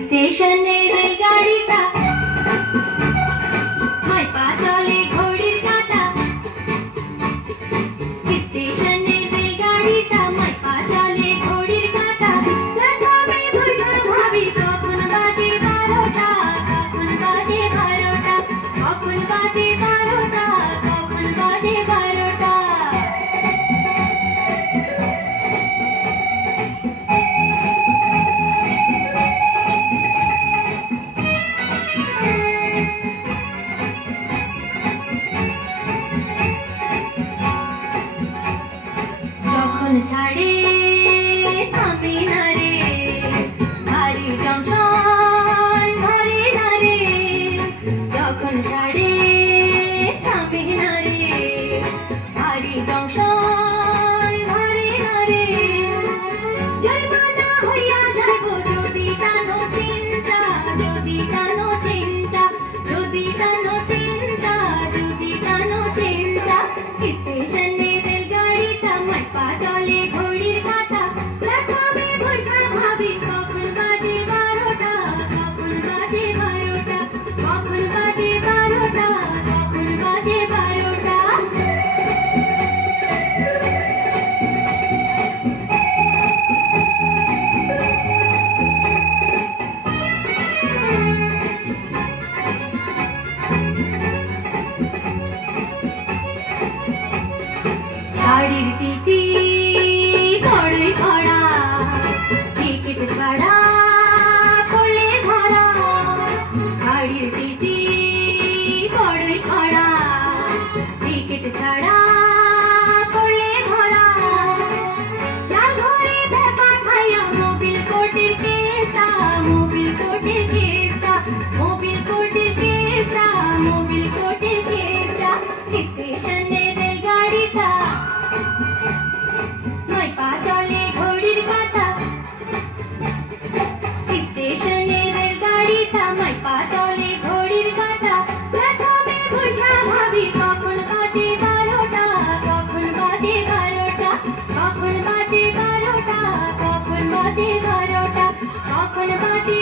স্টেশনে রেলগাড়িটা হয় পা চলে ঘড়ির কাঁটা। স্টেশনে রেলগাড়িটা হয় পা চলে ঘড়ির কাঁটা। প্ল্যাটফর্মে বসে ভাবি কখন বাজে 12টা, কখন বাজে 12টা, কখন বাজে 12টা, কখন বাজে 12টা। যখন ছাড়ে থামে না রে, ভারী জংশন ধরে না রে। যখন ছাড়ে থামে না রে, ভারী জংশন ধরে না রে। জরিমানা হইয়া যাইব যদি টানো চিন্তা, যদি টানো চিন্তা, যদি টানো চিন্তা, যদি টানো চিন্তা। স্টেশনে রেলগাড়িটা হয় পা চলে ঘড়ির কাঁটা। প্ল্যাটফর্মে বসে ভাবি কখন বাজে 12টা, কখন বাজে 12টা, কখন বাজে 12টা, কখন বাজে 12টা। গাড়ির টিটি বড়ই কড়া, টিকিট ছাড়া পড়লে ধরা। গাড়ির টিটি বড়ই কড়া, টিকিট ছাড়া পড়লে ধরা। লাল ঘড়িতে পাঠাইয়া মোবিল কোর্টের কেসটা, মোবিল কোর্টের কেসটা, মোবিল কোর্টের কেসটা, মোবিল কোর্টের কেসটা। স্টেশনে রেলগাড়িটা নয় পা চলে ঘড়ির কাঁটা। স্টেশনে রেলগাড়িটা নয় পা চলে ঘড়ির কাঁটা। প্ল্যাটফর্মে বসে ভাবি কখন বাজে 12টা, কখন বাজে 12টা, কখন বাজে 12টা, কখন বাজে 12টা, কখন বাজে